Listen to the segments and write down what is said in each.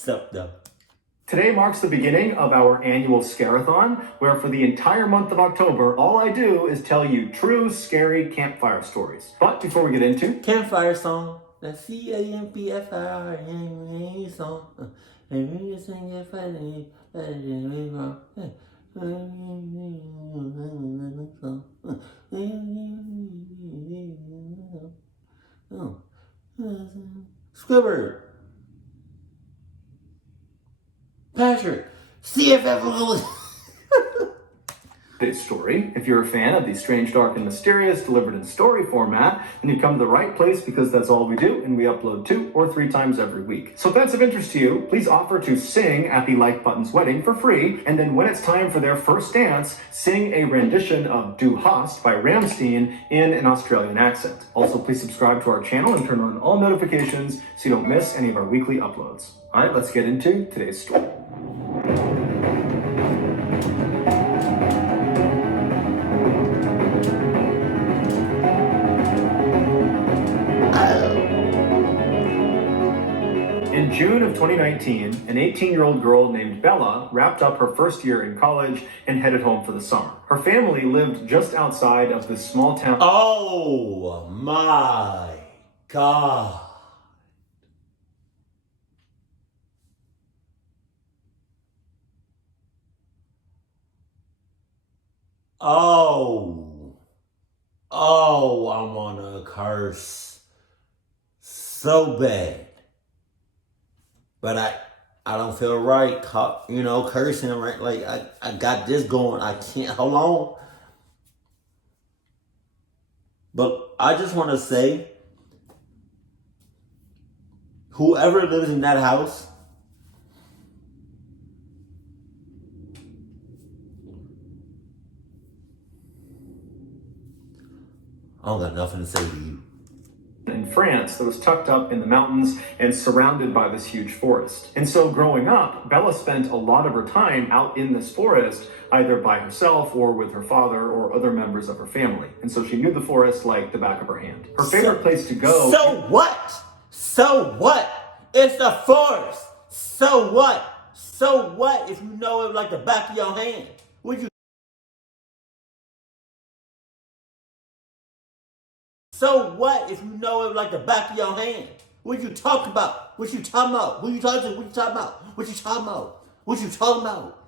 Sup, though? Today marks the beginning of our annual scare-a-thon, where for the entire month of October, all I do is tell you true, scary campfire stories. But before we get into Campfire song. The CAMPFIRE song. And we sing it funny. Squidward. Patrick. CFF. today's story, if you're a fan of the strange, dark, and mysterious delivered in story format, then you've come to the right place because that's all we do, and we upload 2 or 3 times every week. So if that's of interest to you, please offer to sing at the Like Button's wedding for free, and then when it's time for their first dance, sing a rendition of Du Hast by Rammstein in an Australian accent. Also, please subscribe to our channel and turn on all notifications so you don't miss any of our weekly uploads. All right, let's get into today's story. In June of 2019, an 18-year-old girl named Bella wrapped up her first year in college and headed home for the summer. Her family lived just outside of this small town. Oh my God. I wanna curse so bad. But I don't feel right, cursing, right? Like, I got this going. I can't, hold on. But I just want to say, whoever lives in that house, I don't got nothing to say to you. In France that was tucked up in the mountains and surrounded by this huge forest. And so growing up, Bella spent a lot of her time out in this forest, either by herself or with her father or other members of her family. And so she knew the forest like the back of her hand. Her favorite place to go... So what? So what? It's the forest. So what? So what if you know it like the back of your hand? Would you? So what if you know it like the back of your hand? What you talking about? What you talking about? Who you talking to? What you talking about? What you talking about? What you talking about?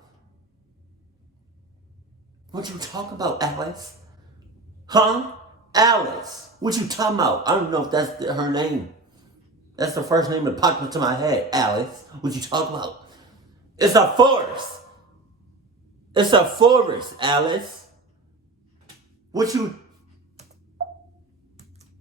What you talking about, Alice? Huh? Alice. What you talking about? I don't know if that's her name. That's the first name that popped into my head. Alice. What you talking about? It's a forest. It's a forest, Alice. What you...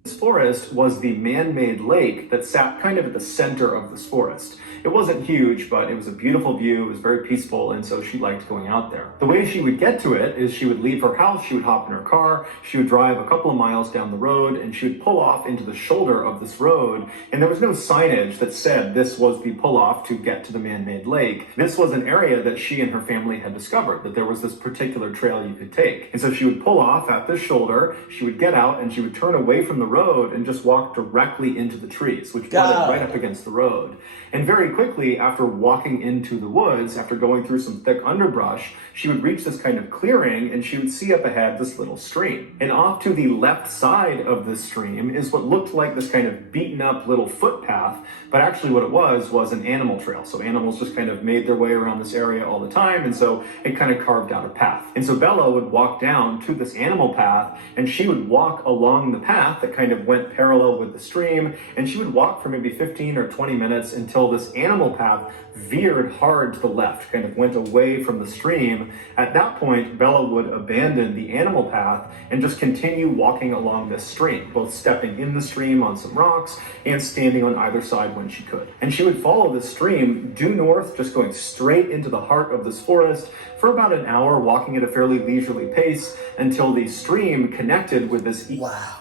This forest was the man-made lake that sat kind of at the center of this forest. It wasn't huge, but it was a beautiful view, it was very peaceful, and so she liked going out there. The way she would get to it is she would leave her house, she would hop in her car, she would drive a couple of miles down the road, and she would pull off into the shoulder of this road, and there was no signage that said this was the pull-off to get to the man-made lake. This was an area that she and her family had discovered, that there was this particular trail you could take. And so she would pull off at this shoulder, she would get out, and she would turn away from the road and just walk directly into the trees, which butted right up against the road. And very quickly, after walking into the woods, after going through some thick underbrush, she would reach this kind of clearing and she would see up ahead this little stream. And off to the left side of this stream is what looked like this kind of beaten up little footpath, but actually what it was an animal trail. So animals just kind of made their way around this area all the time, and so it kind of carved out a path. And so Bella would walk down to this animal path, and she would walk along the path that kind of went parallel with the stream, and she would walk for maybe 15 or 20 minutes until this animal path veered hard to the left, kind of went away from the stream. At that point, Bella would abandon the animal path and just continue walking along this stream, both stepping in the stream on some rocks and standing on either side when she could. And she would follow this stream due north, just going straight into the heart of this forest for about an hour, walking at a fairly leisurely pace until the stream connected with this... Wow.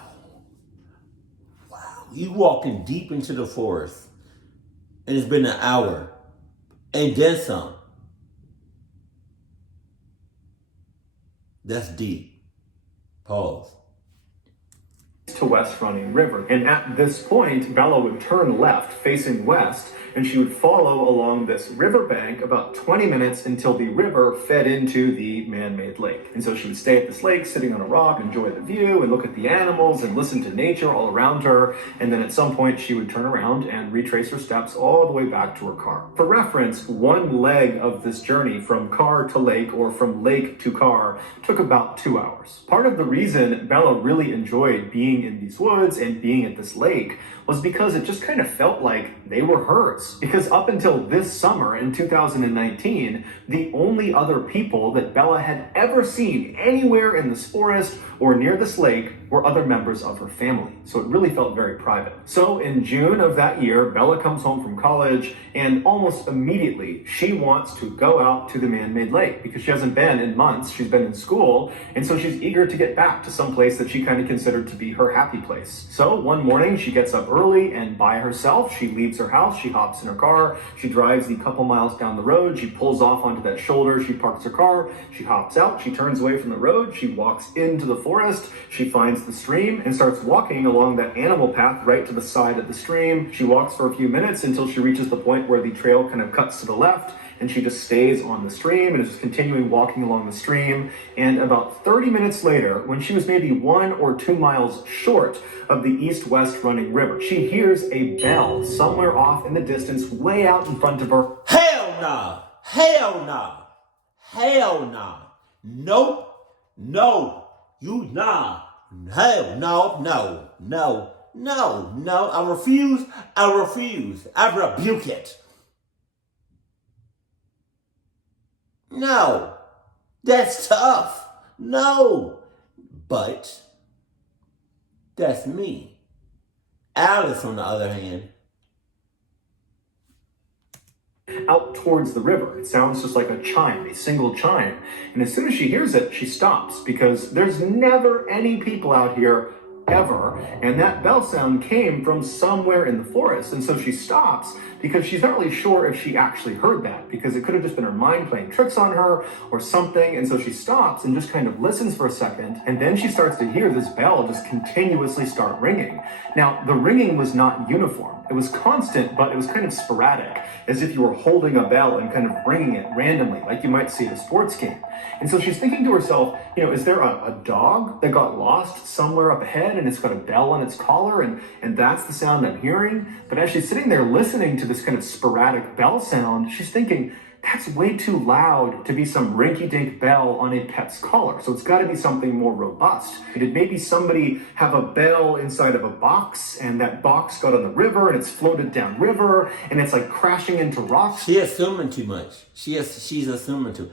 You walking deep into the forest, and it's been an hour, and then some. That's deep. Pause. to west running river. And at this point, Bella would turn left facing west, and she would follow along this riverbank about 20 minutes until the river fed into the man-made lake. And so she would stay at this lake, sitting on a rock, enjoy the view, and look at the animals and listen to nature all around her. And then at some point, she would turn around and retrace her steps all the way back to her car. For reference, one leg of this journey from car to lake or from lake to car took about 2 hours. Part of the reason Bella really enjoyed being in these woods and being at this lake was because it just kind of felt like they were hers. Because up until this summer in 2019, the only other people that Bella had ever seen anywhere in this forest or near this lake were other members of her family. So it really felt very private. So in June of that year, Bella comes home from college, and almost immediately she wants to go out to the man-made lake because she hasn't been in months. She's been in school, and so she's eager to get back to some place that she kind of considered to be her happy place. So one morning she gets up early, and by herself she leaves her house, she hops in her car, she drives the couple miles down the road, she pulls off onto that shoulder, she parks her car, she hops out, she turns away from the road, she walks into the forest, she finds the stream and starts walking along that animal path right to the side of the stream. She walks for a few minutes until she reaches the point where the trail kind of cuts to the left, and she just stays on the stream and is just continuing walking along the stream. And about 30 minutes later, when she was maybe 1 or 2 miles short of the east-west running river, she hears a bell somewhere off in the distance, way out in front of her. Hell nah! Hell nah! Hell nah! Nope! No! You nah! Hell no! No! No! No! No! I refuse! I refuse! I rebuke it! No! That's tough! No! But that's me. Alice, on the other hand, out towards the river. It sounds just like a chime, a single chime. And as soon as she hears it, she stops because there's never any people out here ever. And that bell sound came from somewhere in the forest. And so she stops because she's not really sure if she actually heard that, because it could have just been her mind playing tricks on her or something. And so she stops and just kind of listens for a second. And then she starts to hear this bell just continuously start ringing. Now, the ringing was not uniform. It was constant, but it was kind of sporadic, as if you were holding a bell and kind of ringing it randomly, like you might see at a sports game. And so she's thinking to herself, is there a dog that got lost somewhere up ahead and it's got a bell on its collar, and that's the sound I'm hearing? But as she's sitting there listening to this kind of sporadic bell sound, she's thinking, that's way too loud to be some rinky-dink bell on a pet's collar. So it's got to be something more robust. Did maybe somebody have a bell inside of a box, and that box got on the river and it's floated down river and it's like crashing into rocks? She's assuming too much. She's assuming too.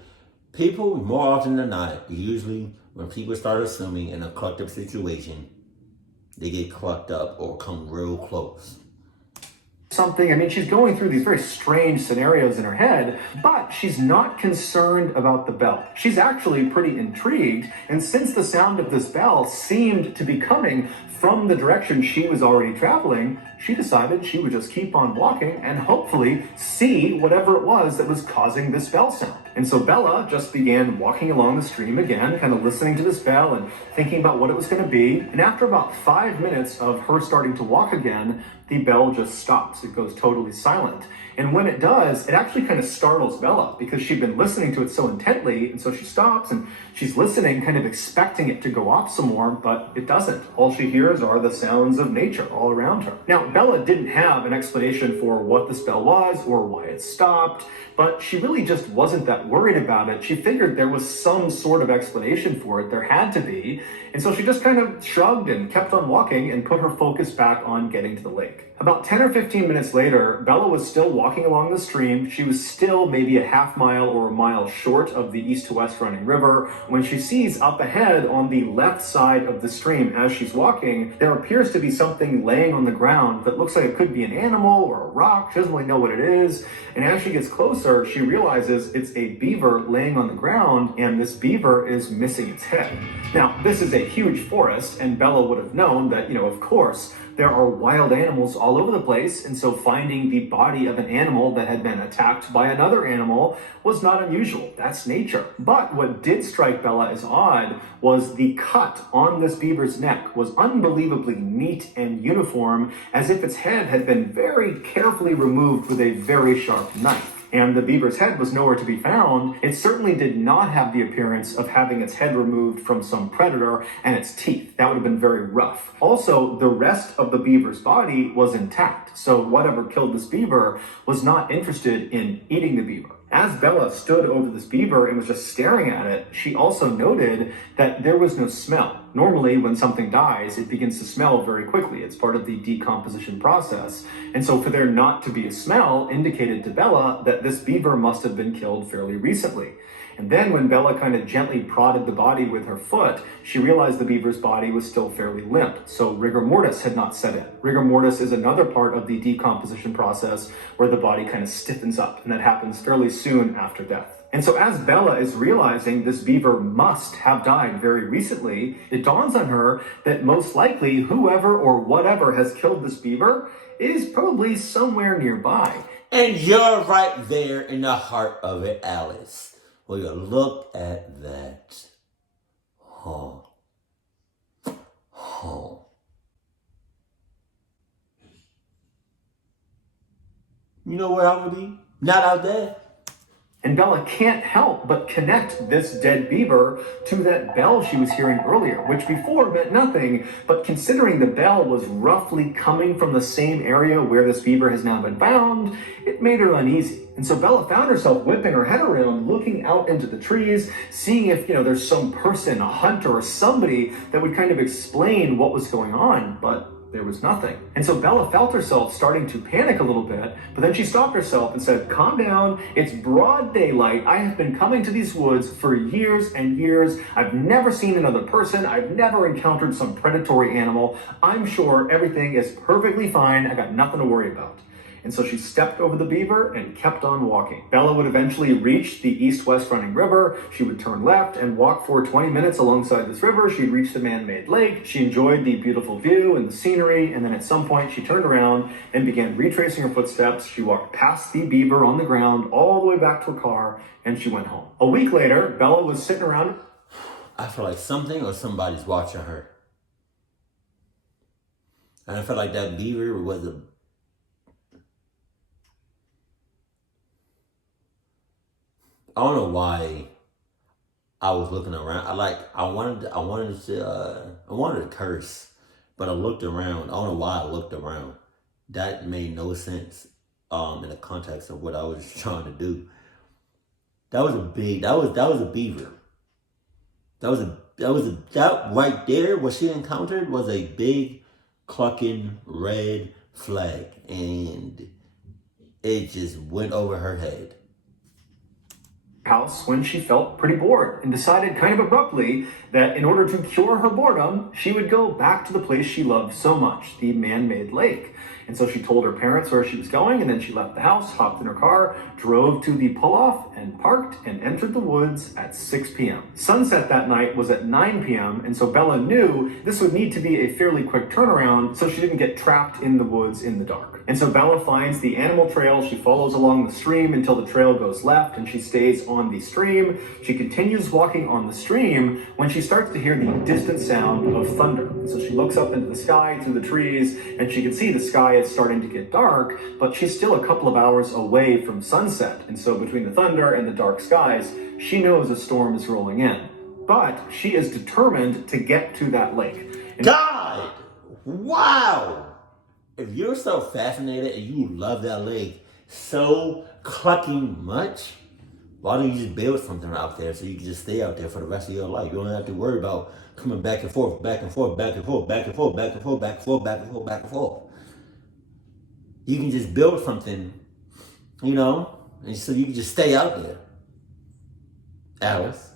People, more often than not, usually when people start assuming in a collective situation, they get clucked up or come real close. She's going through these very strange scenarios in her head, but she's not concerned about the bell. She's actually pretty intrigued, and since the sound of this bell seemed to be coming from the direction she was already traveling, she decided she would just keep on walking and hopefully see whatever it was that was causing this bell sound. And so Bella just began walking along the stream again, kind of listening to this bell and thinking about what it was going to be. And after about 5 minutes of her starting to walk again, the bell just stops. It goes totally silent. And when it does, it actually kind of startles Bella because she'd been listening to it so intently. And so she stops and she's listening, kind of expecting it to go off some more, but it doesn't. All she hears are the sounds of nature all around her. Now, Bella didn't have an explanation for what this bell was or why it stopped, but she really just wasn't that worried about it. She figured there was some sort of explanation for it. There had to be. And so she just kind of shrugged and kept on walking and put her focus back on getting to the lake. About 10 or 15 minutes later, Bella was still walking along the stream. She was still maybe a half mile or a mile short of the east to west running river when she sees up ahead on the left side of the stream as she's walking, there appears to be something laying on the ground that looks like it could be an animal or a rock. She doesn't really know what it is. And as she gets closer, she realizes it's a beaver laying on the ground, and this beaver is missing its head. Now, this is a huge forest, and Bella would have known that, of course, there are wild animals all over the place, and so finding the body of an animal that had been attacked by another animal was not unusual. That's nature. But what did strike Bella as odd was the cut on this beaver's neck was unbelievably neat and uniform, as if its head had been very carefully removed with a very sharp knife. And the beaver's head was nowhere to be found. It certainly did not have the appearance of having its head removed from some predator and its teeth. That would have been very rough. Also, the rest of the beaver's body was intact, so whatever killed this beaver was not interested in eating the beaver. As Bella stood over this beaver and was just staring at it, she also noted that there was no smell. Normally, when something dies, it begins to smell very quickly. It's part of the decomposition process. And so for there not to be a smell indicated to Bella that this beaver must have been killed fairly recently. And then when Bella kind of gently prodded the body with her foot, she realized the beaver's body was still fairly limp. So rigor mortis had not set in. Rigor mortis is another part of the decomposition process where the body kind of stiffens up, and that happens fairly soon after death. And so as Bella is realizing this beaver must have died very recently, it dawns on her that most likely whoever or whatever has killed this beaver is probably somewhere nearby. And you're right there in the heart of it, Alice. Will you look at that? Huh. You know where I would be? Not out there. And Bella can't help but connect this dead beaver to that bell she was hearing earlier, which before meant nothing, but considering the bell was roughly coming from the same area where this beaver has now been found, it made her uneasy. And so Bella found herself whipping her head around, looking out into the trees, seeing if, there's some person, a hunter or somebody that would kind of explain what was going on, but there was nothing. And so Bella felt herself starting to panic a little bit, but then she stopped herself and said, "Calm down, it's broad daylight. I have been coming to these woods for years and years. I've never seen another person. I've never encountered some predatory animal. I'm sure everything is perfectly fine. I got nothing to worry about." And so she stepped over the beaver and kept on walking. Bella would eventually reach the east-west running river. She would turn left and walk for 20 minutes alongside this river. She'd reach the man-made lake. She enjoyed the beautiful view and the scenery, and then at some point she turned around and began retracing her footsteps. She walked past the beaver on the ground all the way back to her car, and she went home. A week later, Bella was sitting around. I feel like something or somebody's watching her. And I felt like that beaver was I don't know why I was looking around. I wanted to curse, but I looked around. I don't know why I looked around. That made no sense in the context of what I was trying to do. That was a beaver. That right there, what she encountered was a big clucking red flag, and it just went over her head. House when she felt pretty bored and decided kind of abruptly that in order to cure her boredom, she would go back to the place she loved so much, the man-made lake. And so she told her parents where she was going, and then she left the house, hopped in her car, drove to the pull-off, and parked and entered the woods at 6 p.m. Sunset that night was at 9 p.m., and so Bella knew this would need to be a fairly quick turnaround so she didn't get trapped in the woods in the dark. And so Bella finds the animal trail. She follows along the stream until the trail goes left, and she stays on the stream. She continues walking on the stream when she starts to hear the distant sound of thunder. And so she looks up into the sky through the trees, and she can see the sky is starting to get dark, but she's still a couple of hours away from sunset. And so between the thunder and the dark skies, she knows a storm is rolling in. But she is determined to get to that lake. God! Wow! If you're so fascinated and you love that lake so clucking much, why don't you just build something out there so you can just stay out there for the rest of your life? You don't have to worry about coming back and forth, back and forth, back and forth, back and forth, back and forth, back and forth, back and forth, back and forth. You can just build something, and so you can just stay out there. Alice.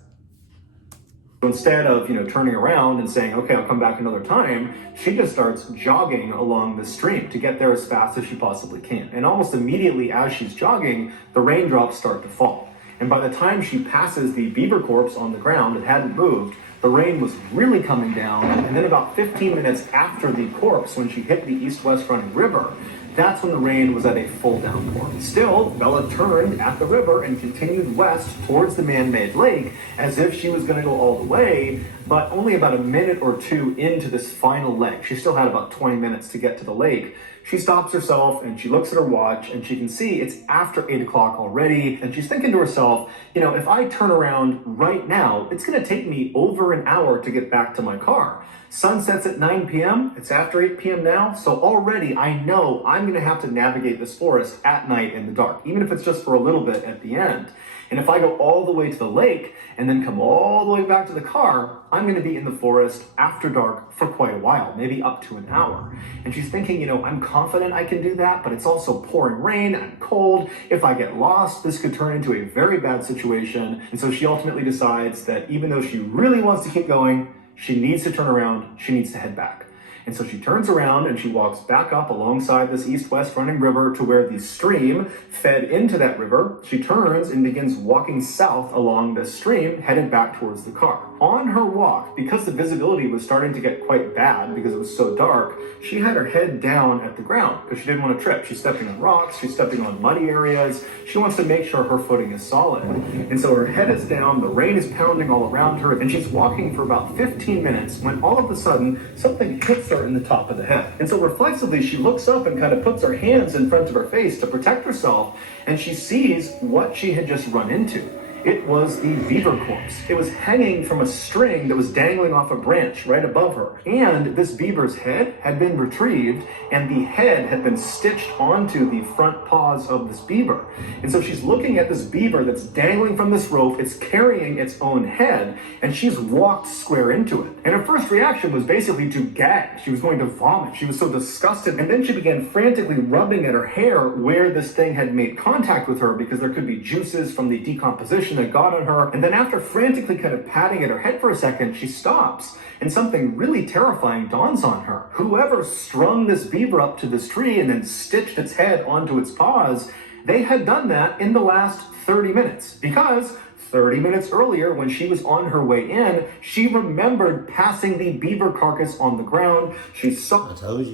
Instead of, turning around and saying, okay, I'll come back another time, she just starts jogging along the stream to get there as fast as she possibly can. And almost immediately as she's jogging, the raindrops start to fall. And by the time she passes the beaver corpse on the ground, it hadn't moved, The rain was really coming down, and then about 15 minutes after the corpse, when she hit the east-west running river, that's when the rain was at a full downpour. Still, Bella turned at the river and continued west towards the man-made lake as if she was going to go all the way, but only about a minute or two into this final leg. She still had about 20 minutes to get to the lake. She stops herself and she looks at her watch and she can see it's after 8 o'clock already. And she's thinking to herself, you know, if I turn around right now, it's going to take me over an hour to get back to my car. Sun sets at 9 p.m. It's after 8 p.m. now. So already I know I'm going to have to navigate this forest at night in the dark, even if it's just for a little bit at the end. And if I go all the way to the lake and then come all the way back to the car, I'm going to be in the forest after dark for quite a while, maybe up to an hour. And she's thinking, you know, I'm confident I can do that, but it's also pouring rain, I'm cold. If I get lost, this could turn into a very bad situation. And so she ultimately decides that even though she really wants to keep going, she needs to turn around, she needs to head back. And so she turns around and she walks back up alongside this east-west running river to where the stream fed into that river. She turns and begins walking south along this stream, headed back towards the car. On her walk, because the visibility was starting to get quite bad because it was so dark, she had her head down at the ground because she didn't want to trip. She's stepping on rocks, she's stepping on muddy areas. She wants to make sure her footing is solid. And so her head is down, the rain is pounding all around her, and she's walking for about 15 minutes when all of a sudden something hits her in the top of the head. And so reflexively, she looks up and kind of puts her hands in front of her face to protect herself, and she sees what she had just run into. It was the beaver corpse. It was hanging from a string that was dangling off a branch right above her. And this beaver's head had been retrieved, and the head had been stitched onto the front paws of this beaver. And so she's looking at this beaver that's dangling from this rope. It's carrying its own head, and she's walked square into it. And her first reaction was basically to gag. She was going to vomit. She was so disgusted. And then she began frantically rubbing at her hair where this thing had made contact with her, because there could be juices from the decomposition that got on her. And then after frantically kind of patting at her head for a second, she stops and something really terrifying dawns on her. Whoever strung this beaver up to this tree and then stitched its head onto its paws, they had done that in the last 30 minutes, because 30 minutes earlier, when she was on her way in, she remembered passing the beaver carcass on the ground. She saw— I told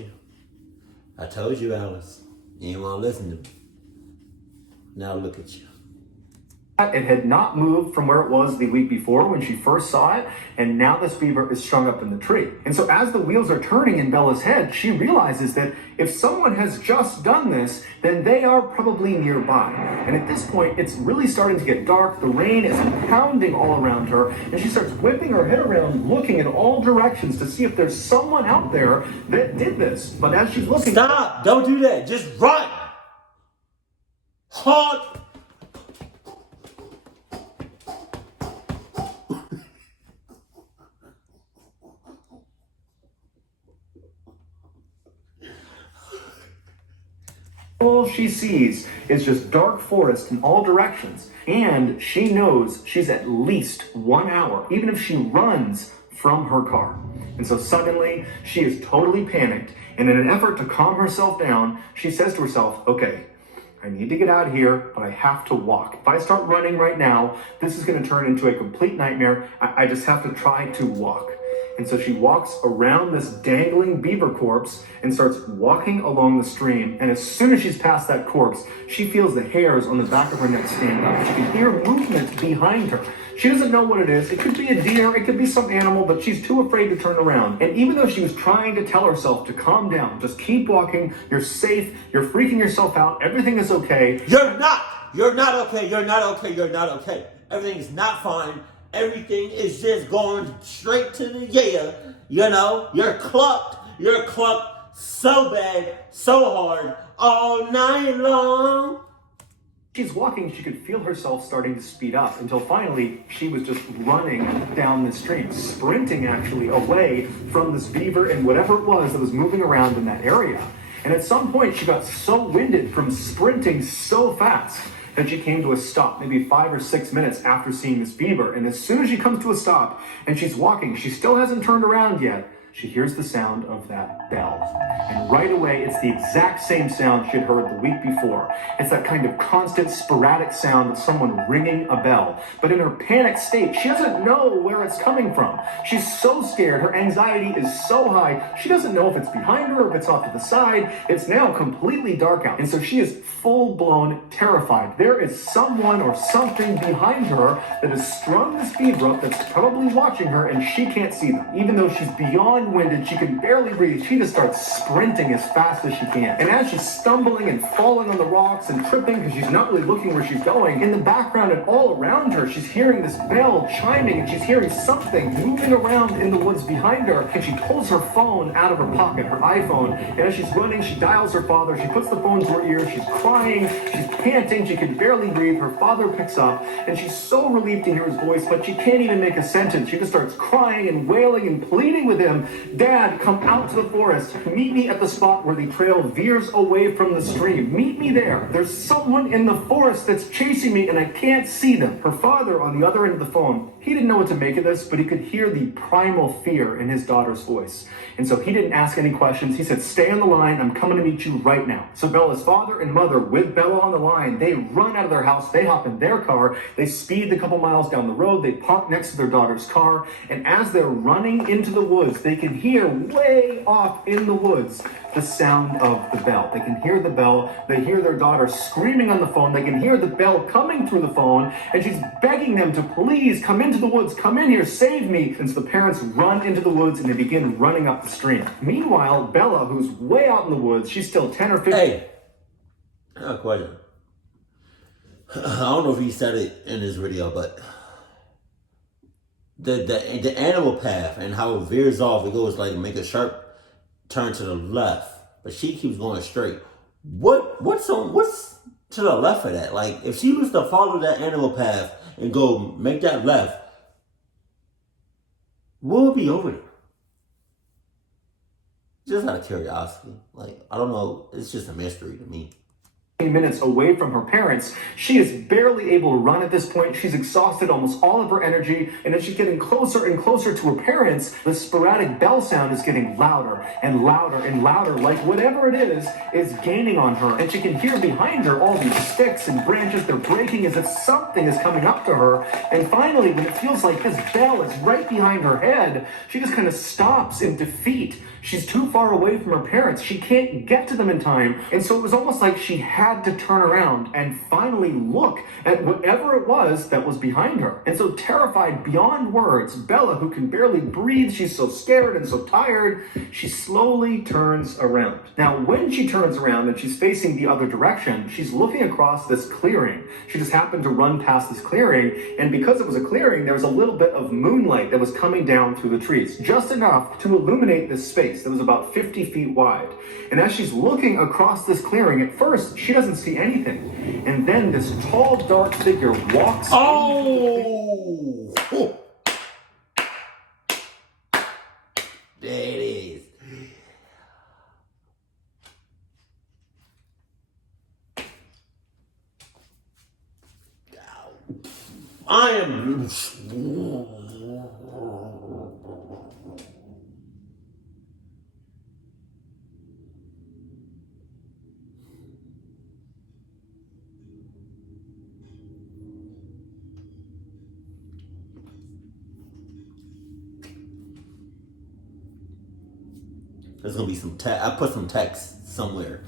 you, Alice. You didn't want to listen to me. Now look at you. It had not moved from where it was the week before when she first saw it, and now this beaver is strung up in the tree. And so as the wheels are turning in Bella's head, she realizes that if someone has just done this, then they are probably nearby. And at this point, it's really starting to get dark. The rain is pounding all around her, and she starts whipping her head around, looking in all directions to see if there's someone out there that did this. But as she's looking— Stop! Don't do that. Just run! Halt! All she sees is just dark forest in all directions, and she knows she's at least 1 hour, even if she runs from her car. And so suddenly, she is totally panicked, and in an effort to calm herself down, she says to herself, okay, I need to get out of here, but I have to walk. If I start running right now, this is going to turn into a complete nightmare. I just have to try to walk. And so she walks around this dangling beaver corpse and starts walking along the stream. And as soon as she's past that corpse, she feels the hairs on the back of her neck stand up. She can hear movement behind her. She doesn't know what it is. It could be a deer, it could be some animal, but she's too afraid to turn around. And even though she was trying to tell herself to calm down, just keep walking, you're safe, you're freaking yourself out, everything is okay. You're not okay, you're not okay. Everything is not fine. Everything is just going straight to the you know, you're clucked so bad, so hard, all night long. She's walking, she could feel herself starting to speed up until finally she was just running down the stream, sprinting actually away from this beaver and whatever it was that was moving around in that area. And at some point she got so winded from sprinting so fast that she came to a stop, maybe 5 or 6 minutes after seeing this beaver. And as soon as she comes to a stop and she's walking, she still hasn't turned around yet, she hears the sound of that bell. And right away, it's the exact same sound she had heard the week before. It's that kind of constant, sporadic sound of someone ringing a bell. But in her panic state, she doesn't know where it's coming from. She's so scared. Her anxiety is so high. She doesn't know if it's behind her or if it's off to the side. It's now completely dark out. And so she is full-blown terrified. There is someone or something behind her that has strung this fever up that's probably watching her, and she can't see them. Even though she's beyond winded, she can barely breathe, she just starts sprinting as fast as she can. And as she's stumbling and falling on the rocks and tripping because she's not really looking where she's going, in the background and all around her, she's hearing this bell chiming, and she's hearing something moving around in the woods behind her, and she pulls her phone out of her pocket, her iPhone, and as she's running, she dials her father, she puts the phone to her ear, she's crying, she's panting, she can barely breathe. Her father picks up, and she's so relieved to hear his voice, but she can't even make a sentence. She just starts crying and wailing and pleading with him, "Dad, come out to the forest. Meet me at the spot where the trail veers away from the stream. Meet me there. There's someone in the forest that's chasing me, and I can't see them." Her father, on the other end of the phone, he didn't know what to make of this, but he could hear the primal fear in his daughter's voice. And so he didn't ask any questions. He said, "Stay on the line. I'm coming to meet you right now." So Bella's father and mother, with Bella on the line, they run out of their house. They hop in their car. They speed the couple miles down the road. They park next to their daughter's car. And as they're running into the woods, they can hear way off in the woods the sound of the bell. They can hear the bell. They hear their daughter screaming on the phone. They can hear the bell coming through the phone. And she's begging them to please come into the woods. Come in here. Save me. And so the parents run into the woods and they begin running up the stream. Meanwhile, Bella, who's way out in the woods, she's still 10 or 15. Hey, I have a question. I don't know if he said it in his video, but the animal path and how it veers off, it goes like make a sharp turn to the left, but she keeps going straight. What's to the left of that? Like, if she was to follow that animal path and go make that left, what would be over there? Just out of curiosity. Like, I don't know. It's just a mystery to me. Minutes away from her parents, she is barely able to run at this point. She's exhausted almost all of her energy, and as she's getting closer and closer to her parents, the sporadic bell sound is getting louder and louder and louder, like whatever it is gaining on her. And she can hear behind her all these sticks and branches. They're breaking as if something is coming up to her. And finally, when it feels like this bell is right behind her head, she just kind of stops in defeat. She's too far away from her parents. She can't get to them in time. And so it was almost like she had to turn around and finally look at whatever it was that was behind her. And so terrified beyond words, Bella, who can barely breathe, she's so scared and so tired, she slowly turns around. Now, when she turns around and she's facing the other direction, she's looking across this clearing. She just happened to run past this clearing, and because it was a clearing, there was a little bit of moonlight that was coming down through the trees, just enough to illuminate this space that was about 50 feet wide. And as she's looking across this clearing, at first, she doesn't see anything. And then this tall, dark figure walks. Oh! There it is. I am. There's gonna be some text. I put some text somewhere.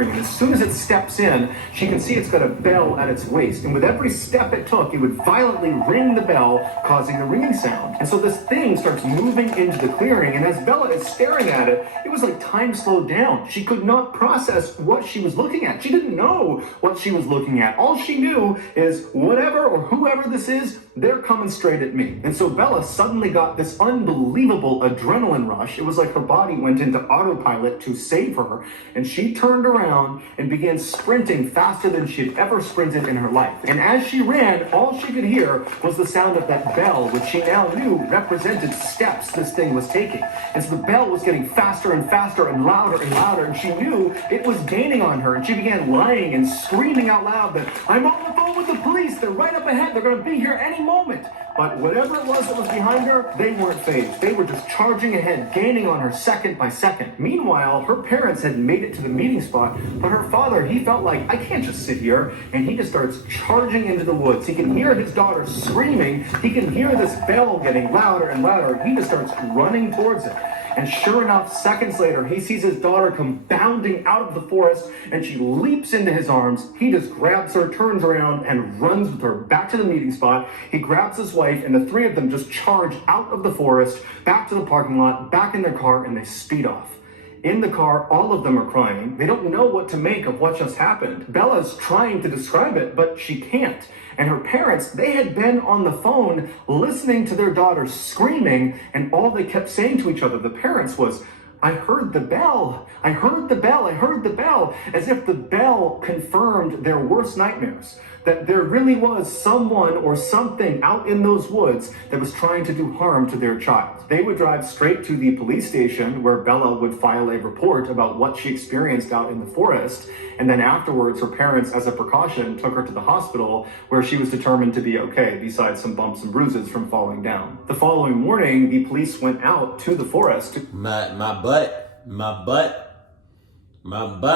And as soon as it steps in, she can see it's got a bell at its waist. And with every step it took, it would violently ring the bell, causing the ringing sound. And so this thing starts moving into the clearing. And as Bella is staring at it, it was like time slowed down. She could not process what she was looking at. She didn't know what she was looking at. All she knew is whatever or whoever this is, they're coming straight at me. And so Bella suddenly got this unbelievable adrenaline rush. It was like her body went into autopilot to save her. And she turned around around and began sprinting faster than she had ever sprinted in her life. And as she ran, all she could hear was the sound of that bell, which she now knew represented steps this thing was taking. And so the bell was getting faster and faster and louder, and she knew it was gaining on her. And she began lying and screaming out loud that, "I'm on the phone with the police. They're right up ahead. They're going to be here any moment." But whatever it was that was behind her, they weren't fazed. They were just charging ahead, gaining on her second by second. Meanwhile, her parents had made it to the meeting spot, but her father, he felt like, I can't just sit here. And he just starts charging into the woods. He can hear his daughter screaming. He can hear this bell getting louder and louder. He just starts running towards it. And sure enough, seconds later, he sees his daughter come bounding out of the forest, and she leaps into his arms. He just grabs her, turns around, and runs with her back to the meeting spot. He grabs his wife, and the three of them just charge out of the forest, back to the parking lot, back in their car, and they speed off. In the car, all of them are crying. They don't know what to make of what just happened. Bella's trying to describe it, but she can't. And her parents, they had been on the phone listening to their daughter screaming, and all they kept saying to each other, the parents, was, "I heard the bell. I heard the bell. I heard the bell," as if the bell confirmed their worst nightmares. That there really was someone or something out in those woods that was trying to do harm to their child. They would drive straight to the police station where Bella would file a report about what she experienced out in the forest. And then afterwards, her parents, as a precaution, took her to the hospital where she was determined to be okay, besides some bumps and bruises from falling down. The following morning, the police went out to the forest to... My butt,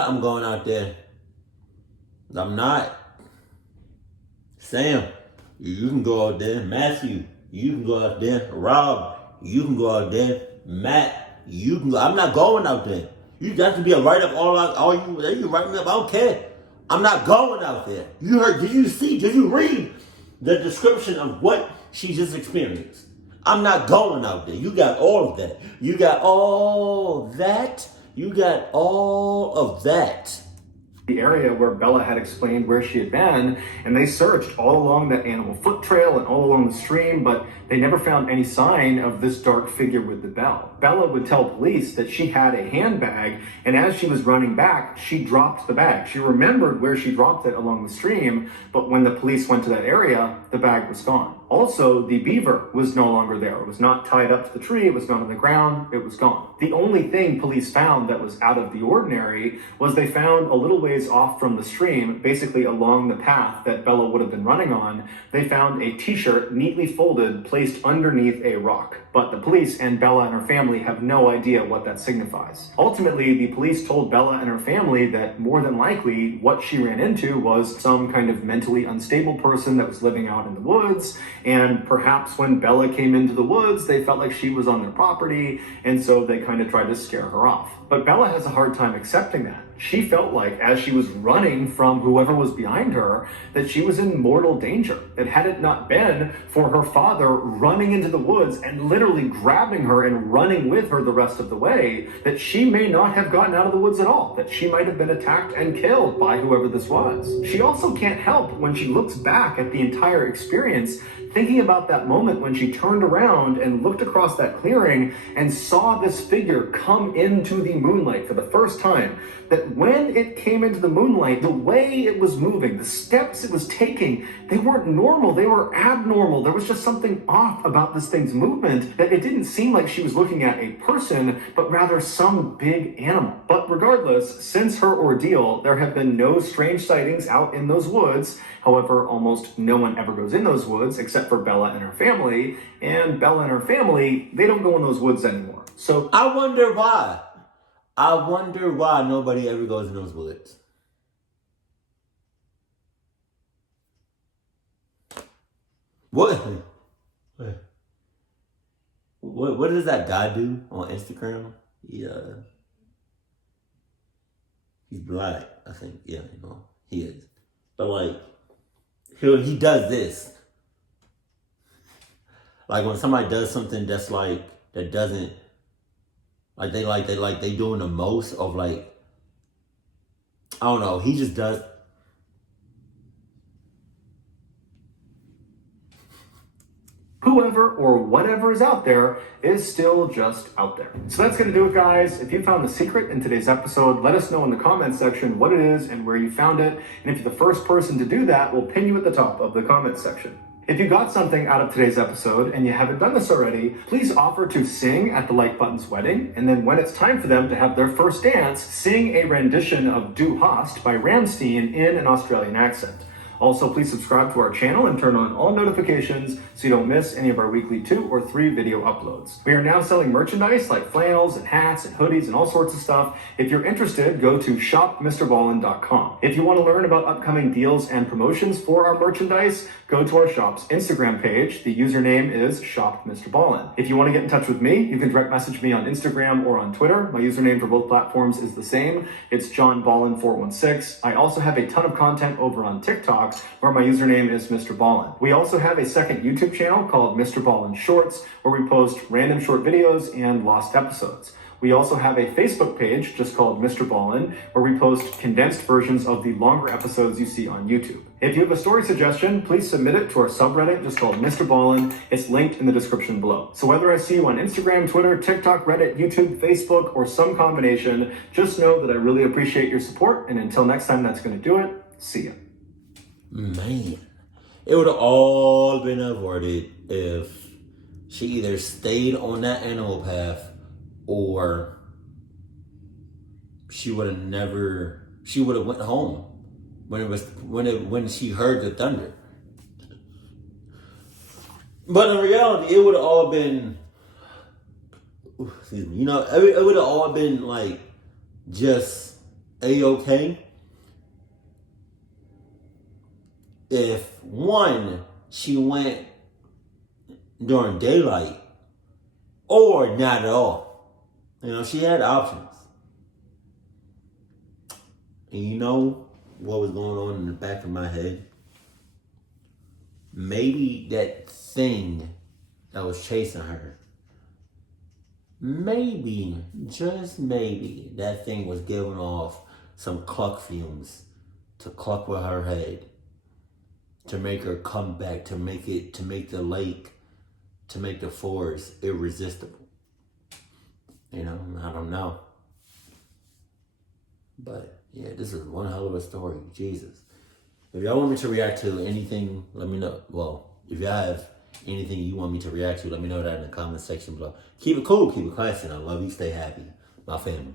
I'm going out there. I'm not. Sam, you can go out there. Matthew, you can go out there. Rob, you can go out there. Matt, you can go. I'm not going out there. You got to be a write-up all you write me up. I don't care. I'm not going out there. You heard, did you read the description of what she just experienced? I'm not going out there. You got all of that. You got all that. You got all of that. The area where Bella had explained where she had been, and they searched all along that animal foot trail and all along the stream, but they never found any sign of this dark figure with the bell. Bella would tell police that she had a handbag, and as she was running back, she dropped the bag. She remembered where she dropped it along the stream, but when the police went to that area, the bag was gone. Also, the beaver was no longer there. It was not tied up to the tree. It was not on the ground. It was gone. The only thing police found that was out of the ordinary was they found a little ways off from the stream, basically along the path that Bella would have been running on, they found a t-shirt neatly folded, placed underneath a rock. But the police and Bella and her family have no idea what that signifies. Ultimately, the police told Bella and her family that more than likely what she ran into was some kind of mentally unstable person that was living out in the woods, and perhaps when Bella came into the woods, they felt like she was on their property, and so they kind of tried to scare her off. But Bella has a hard time accepting that. She felt like, as she was running from whoever was behind her, that she was in mortal danger. That had it not been for her father running into the woods and literally grabbing her and running with her the rest of the way, that she may not have gotten out of the woods at all. That she might have been attacked and killed by whoever this was. She also can't help, when she looks back at the entire experience, thinking about that moment when she turned around and looked across that clearing and saw this figure come into the moonlight for the first time. That when it came into the moonlight, the way it was moving, the steps it was taking, they weren't normal, they were abnormal. There was just something off about this thing's movement, that it didn't seem like she was looking at a person, but rather some big animal. But regardless, since her ordeal, there have been no strange sightings out in those woods. However, almost no one ever goes in those woods except for Bella and her family, and Bella and her family, they don't go in those woods anymore. So I wonder why. I wonder why nobody ever goes in those woods. What does that guy do on Instagram? He's black, I think. Yeah, he is. But like, he does this. Like when somebody does something that's like, that doesn't, they doing the most of like, I don't know, he just does. whoever or whatever is out there is still just out there. So that's going to do it, guys. If you found the secret in today's episode, let us know in the comments section what it is and where you found it. And if you're the first person to do that, we'll pin you at the top of the comments section. If you got something out of today's episode and you haven't done this already, please offer to sing at the Like Button's wedding. And then when it's time for them to have their first dance, sing a rendition of Du Hast by Rammstein in an Australian accent. Also, please subscribe to our channel and turn on all notifications so you don't miss any of our weekly 2 or 3 video uploads. We are now selling merchandise like flannels and hats and hoodies and all sorts of stuff. If you're interested, go to shopmrballen.com. If you want to learn about upcoming deals and promotions for our merchandise, go to our shop's Instagram page. The username is shopmrballen. If you want to get in touch with me, you can direct message me on Instagram or on Twitter. My username for both platforms is the same. It's johnballen416. I also have a ton of content over on TikTok, where my username is MrBallen. We also have a second YouTube channel called MrBallen Shorts, where we post random short videos and lost episodes. We also have a Facebook page just called MrBallen, where we post condensed versions of the longer episodes you see on YouTube. If you have a story suggestion, please submit it to our subreddit just called MrBallen. It's linked in the description below. So whether I see you on Instagram, Twitter, TikTok, Reddit, YouTube, Facebook, or some combination, just know that I really appreciate your support. And until next time, that's going to do it. See ya. Man, it would have all been avoided if she either stayed on that animal path or she would have went home when she heard the thunder. But in reality, it would have all been, excuse me, it would have all been like just A-okay. If one, she went during daylight or not at all. She had options. And you know what was going on in the back of my head? Maybe that thing that was chasing her, maybe, just maybe, that thing was giving off some cluck fumes to cluck with her head, to make her come back, to make the lake, to make the forest irresistible. I don't know. But yeah, this is one hell of a story. Jesus. If y'all want me to react to anything, let me know. Well, if y'all have anything you want me to react to, let me know that in the comment section below. Keep it cool, keep it classy, and I love you. Stay happy. My family.